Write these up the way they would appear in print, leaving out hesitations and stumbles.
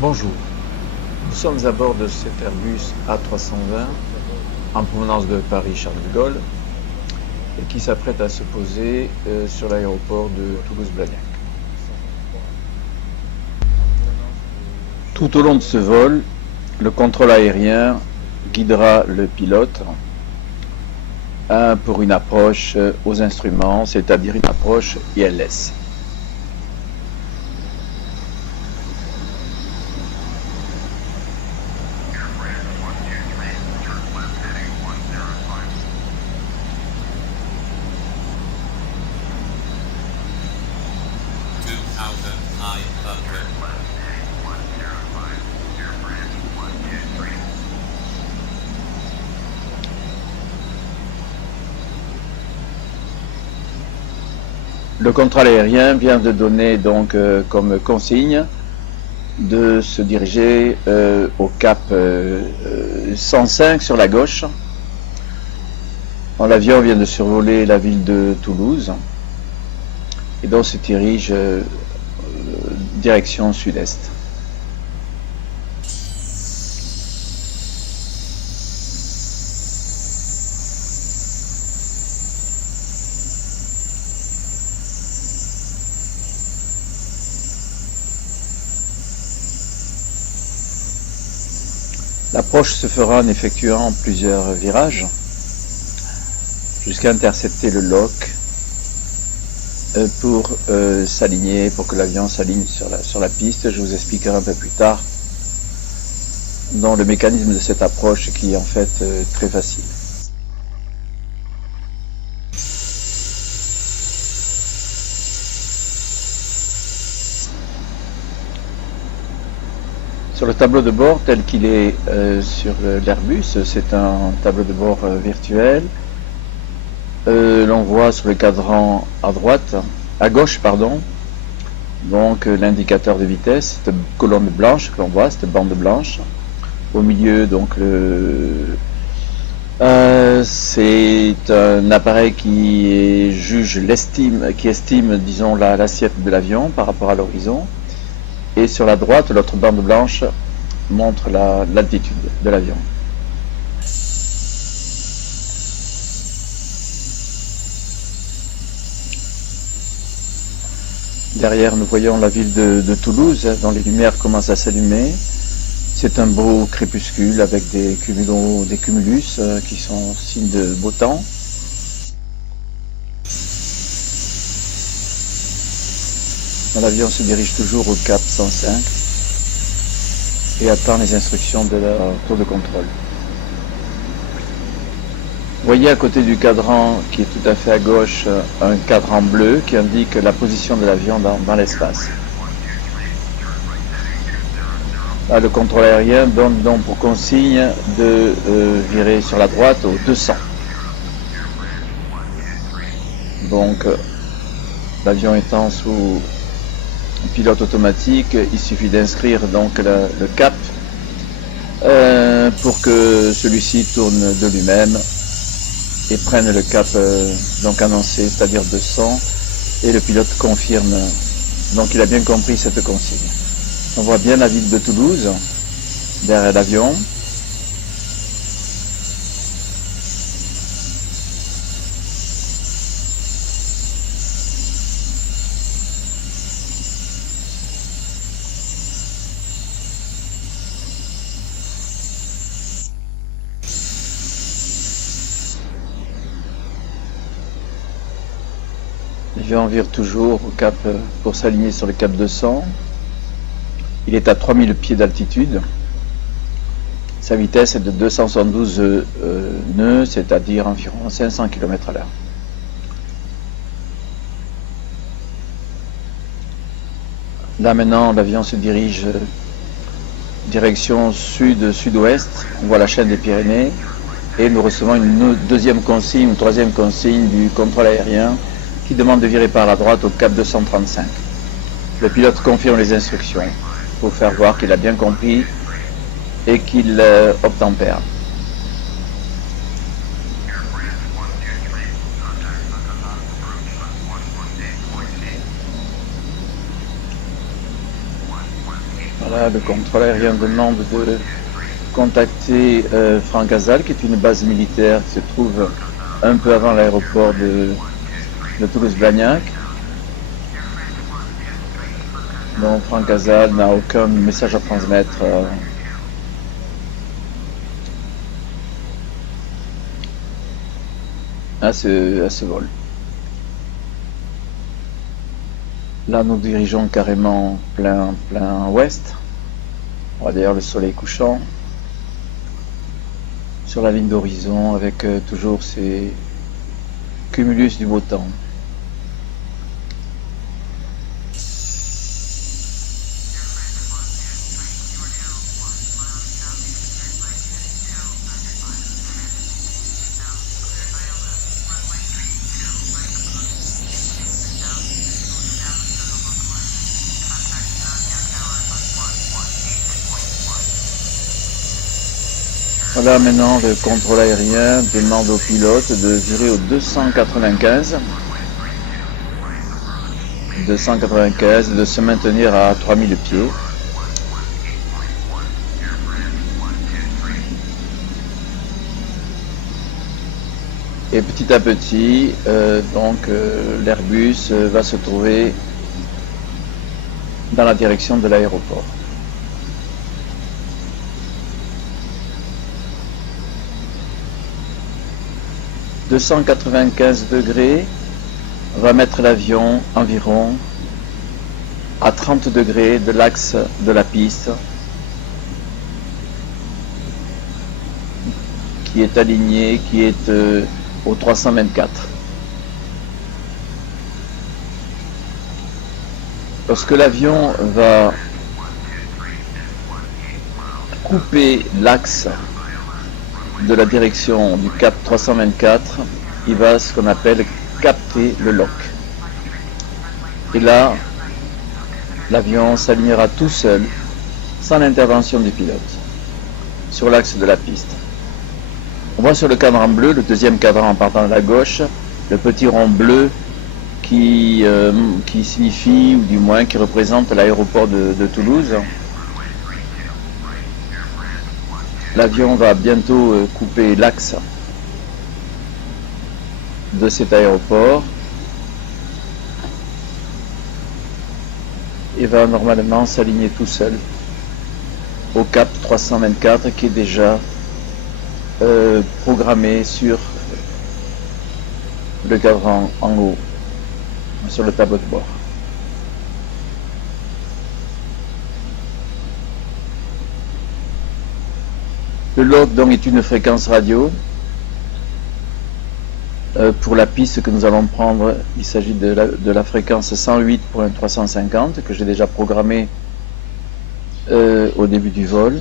Bonjour, nous sommes à bord de cet Airbus A320 en provenance de Paris-Charles de Gaulle et qui s'apprête à se poser sur l'aéroport de Toulouse-Blagnac. Tout au long de ce vol, le contrôle aérien guidera le pilote pour une approche aux instruments, c'est-à-dire une approche ILS. Le contrôle aérien vient de donner donc comme consigne de se diriger au cap 105 sur la gauche. L'avion vient de survoler la ville de Toulouse et donc se dirige direction sud-est. L'approche se fera en effectuant plusieurs virages jusqu'à intercepter le lock pour s'aligner, pour que l'avion s'aligne sur la piste. Je vous expliquerai un peu plus tard dans le mécanisme de cette approche qui est en fait très facile. Sur le tableau de bord tel qu'il est sur l'Airbus, c'est un tableau de bord virtuel. L'on voit sur le cadran à gauche, donc l'indicateur de vitesse, cette colonne blanche que l'on voit, cette bande blanche. Au milieu, donc c'est un appareil qui estime, disons, l'assiette de l'avion par rapport à l'horizon. Et sur la droite, l'autre bande blanche montre l'altitude de l'avion. Derrière, nous voyons la ville de Toulouse, dont les lumières commencent à s'allumer. C'est un beau crépuscule avec des cumulus qui sont signes de beau temps. L'avion se dirige toujours au cap 105 et attend les instructions de la tour de contrôle. Vous voyez à côté du cadran qui est tout à fait à gauche un cadran bleu qui indique la position de l'avion dans l'espace. Là, le contrôle aérien donne donc pour consigne de virer sur la droite au 200. Donc l'avion étant sous pilote automatique, il suffit d'inscrire donc le cap pour que celui-ci tourne de lui-même et prenne le cap donc annoncé, c'est-à-dire 200, et le pilote confirme. Donc il a bien compris cette consigne. On voit bien la ville de Toulouse derrière l'avion. L'avion vire toujours au cap pour s'aligner sur le cap 200. Il est à 3000 pieds d'altitude. Sa vitesse est de 272 nœuds, c'est-à-dire environ 500 km/h. Là maintenant, l'avion se dirige direction sud-sud-ouest. On voit la chaîne des Pyrénées et nous recevons une deuxième consigne, une troisième consigne du contrôle aérien qui demande de virer par la droite au cap 235. Le pilote confirme les instructions pour faire voir qu'il a bien compris et qu'il obtempère. Voilà, le contrôle aérien demande de contacter Francazal, qui est une base militaire qui se trouve un peu avant l'aéroport de Toulouse-Blagnac. Donc Francazal n'a aucun message à transmettre. À ce vol. Là, nous dirigeons carrément plein ouest. On va dire le soleil couchant sur la ligne d'horizon avec toujours ces cumulus du beau temps. Voilà, maintenant le contrôle aérien demande au pilote de virer au 295 et de se maintenir à 3000 pieds. Et petit à petit, l'Airbus va se trouver dans la direction de l'aéroport. « 295 degrés va mettre l'avion environ à 30 degrés de l'axe de la piste qui est aligné, qui est au 324. Lorsque l'avion va couper l'axe de la direction du cap 324, il va ce qu'on appelle capter le lock. Et là, l'avion s'alignera tout seul, sans l'intervention du pilote, sur l'axe de la piste. On voit sur le cadran bleu, le deuxième cadran en partant de la gauche, le petit rond bleu qui signifie, ou du moins qui représente l'aéroport de Toulouse. L'avion va bientôt couper l'axe de cet aéroport et va normalement s'aligner tout seul au cap 324 qui est déjà programmé sur le cadran en haut, sur le tableau de bord. Le log donc est une fréquence radio. Pour la piste que nous allons prendre, il s'agit de la fréquence 108.350 que j'ai déjà programmée au début du vol.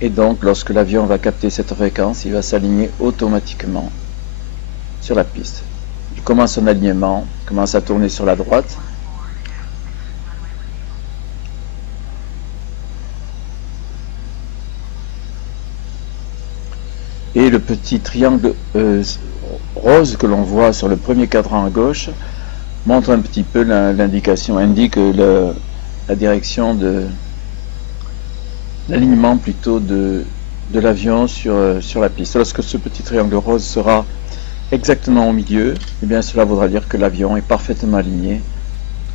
Et donc lorsque l'avion va capter cette fréquence, il va s'aligner automatiquement sur la piste. Il commence son alignement, il commence à tourner sur la droite. Et le petit triangle rose que l'on voit sur le premier cadran à gauche montre un petit peu l'indication, indique la direction de l'alignement plutôt de l'avion sur la piste. Lorsque ce petit triangle rose sera exactement au milieu, eh bien cela voudra dire que l'avion est parfaitement aligné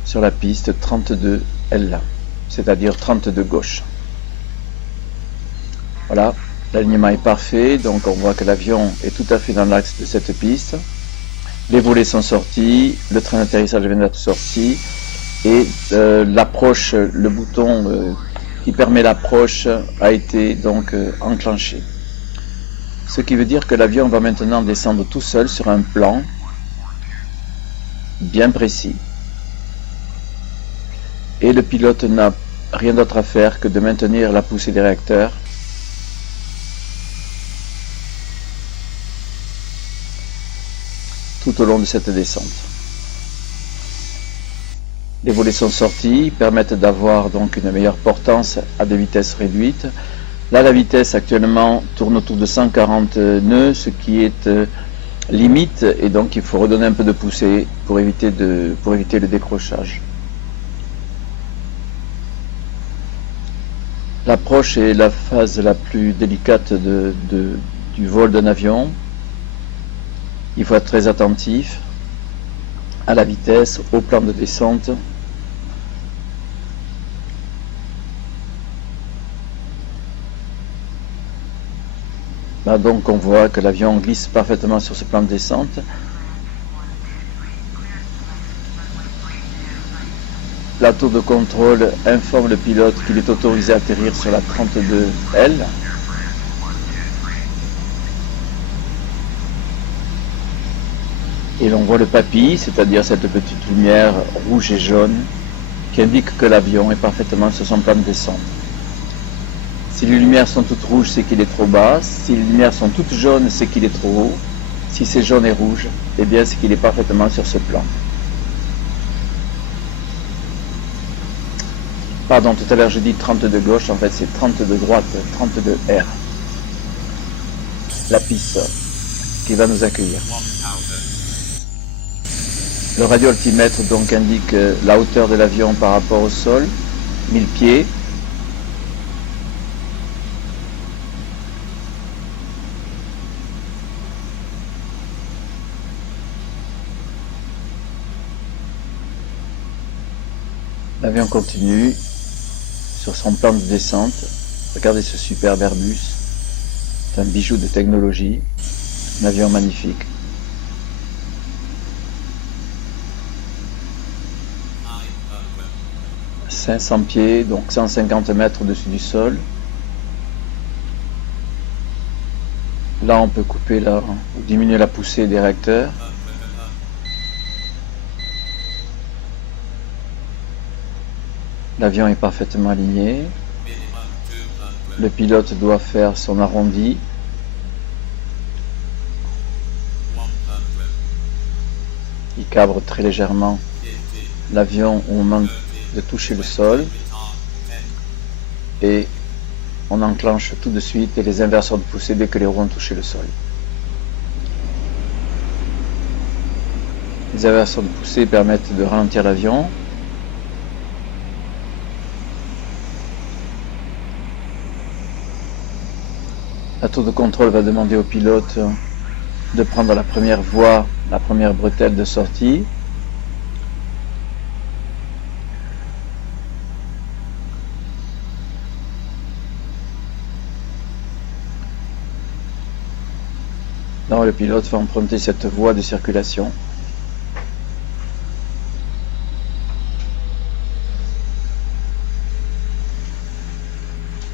sur la piste 32 L, c'est-à-dire 32 gauche. Voilà. L'alignement est parfait, donc on voit que l'avion est tout à fait dans l'axe de cette piste. Les volets sont sortis, le train d'atterrissage vient d'être sorti et l'approche, le bouton qui permet l'approche a été donc enclenché. Ce qui veut dire que l'avion va maintenant descendre tout seul sur un plan bien précis. Et le pilote n'a rien d'autre à faire que de maintenir la poussée des réacteurs tout au long de cette descente. Les volets sont sortis, permettent d'avoir donc une meilleure portance à des vitesses réduites. Là, la vitesse actuellement tourne autour de 140 nœuds, ce qui est limite, et donc il faut redonner un peu de poussée pour éviter le décrochage. L'approche est la phase la plus délicate du vol d'un avion. Il faut être très attentif à la vitesse, au plan de descente. Là donc on voit que l'avion glisse parfaitement sur ce plan de descente. La tour de contrôle informe le pilote qu'il est autorisé à atterrir sur la 32L. Et l'on voit le papille, c'est-à-dire cette petite lumière rouge et jaune qui indique que l'avion est parfaitement sur son plan de descente. Si les lumières sont toutes rouges, c'est qu'il est trop bas. Si les lumières sont toutes jaunes, c'est qu'il est trop haut. Si c'est jaune et rouge, eh bien c'est qu'il est parfaitement sur ce plan. Pardon, tout à l'heure je dis 30 de gauche, en fait c'est 30 de droite, 30 de R. La piste qui va nous accueillir. Le radio-altimètre donc indique la hauteur de l'avion par rapport au sol, 1000 pieds. L'avion continue sur son plan de descente. Regardez ce superbe Airbus. C'est un bijou de technologie. Un avion magnifique. 500 pieds, donc 150 mètres au-dessus du sol. Là, on peut couper ou diminuer la poussée des réacteurs. L'avion est parfaitement aligné. Le pilote doit faire son arrondi. Il cabre très légèrement l'avion au moment de toucher le sol. Et on enclenche tout de suite les inverseurs de poussée dès que les roues ont touché le sol. Les inverseurs de poussée permettent de ralentir l'avion. La tour de contrôle va demander au pilote de prendre la première voie, la première bretelle de sortie. Là, le pilote va emprunter cette voie de circulation.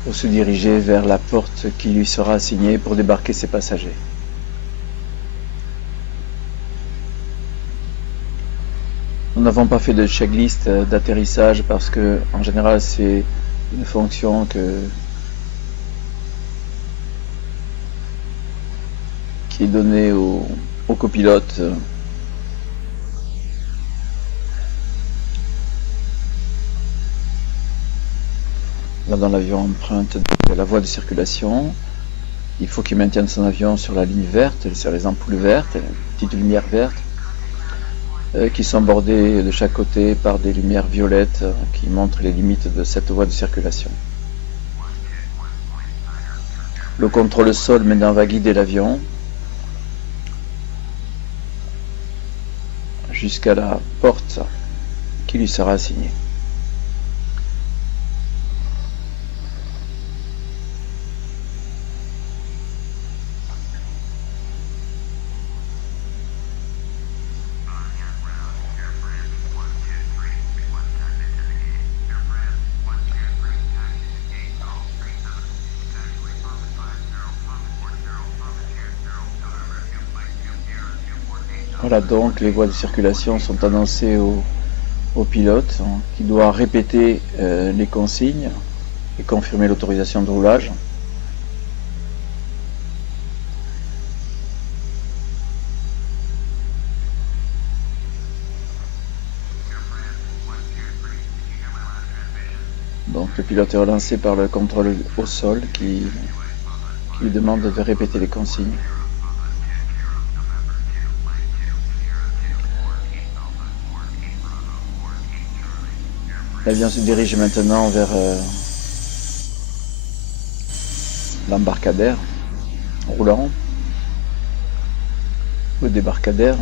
Pour se diriger vers la porte qui lui sera assignée pour débarquer ses passagers. Nous n'avons pas fait de checklist d'atterrissage parce que, en général, c'est une fonction qui est donnée au copilote. Là, dans l'avion emprunte la voie de circulation. Il faut qu'il maintienne son avion sur la ligne verte, sur les ampoules vertes, les petites lumières vertes, qui sont bordées de chaque côté par des lumières violettes qui montrent les limites de cette voie de circulation. Le contrôle sol maintenant va guider l'avion jusqu'à la porte qui lui sera assignée. Voilà, donc les voies de circulation sont annoncées au pilote qui doit répéter les consignes et confirmer l'autorisation de roulage. Donc le pilote est relancé par le contrôle au sol qui lui demande de répéter les consignes. L'avion se dirige maintenant vers l'embarcadère roulant, le débarcadère.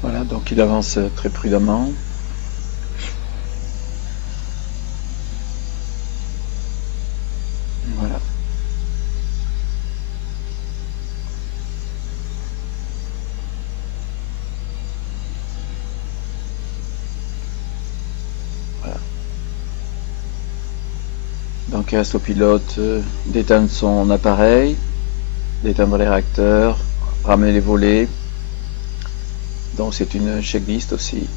Voilà, donc il avance très prudemment. Voilà. Voilà. Donc il reste au pilote d'éteindre son appareil, d'éteindre les réacteurs, ramener les volets. Donc c'est une checklist aussi.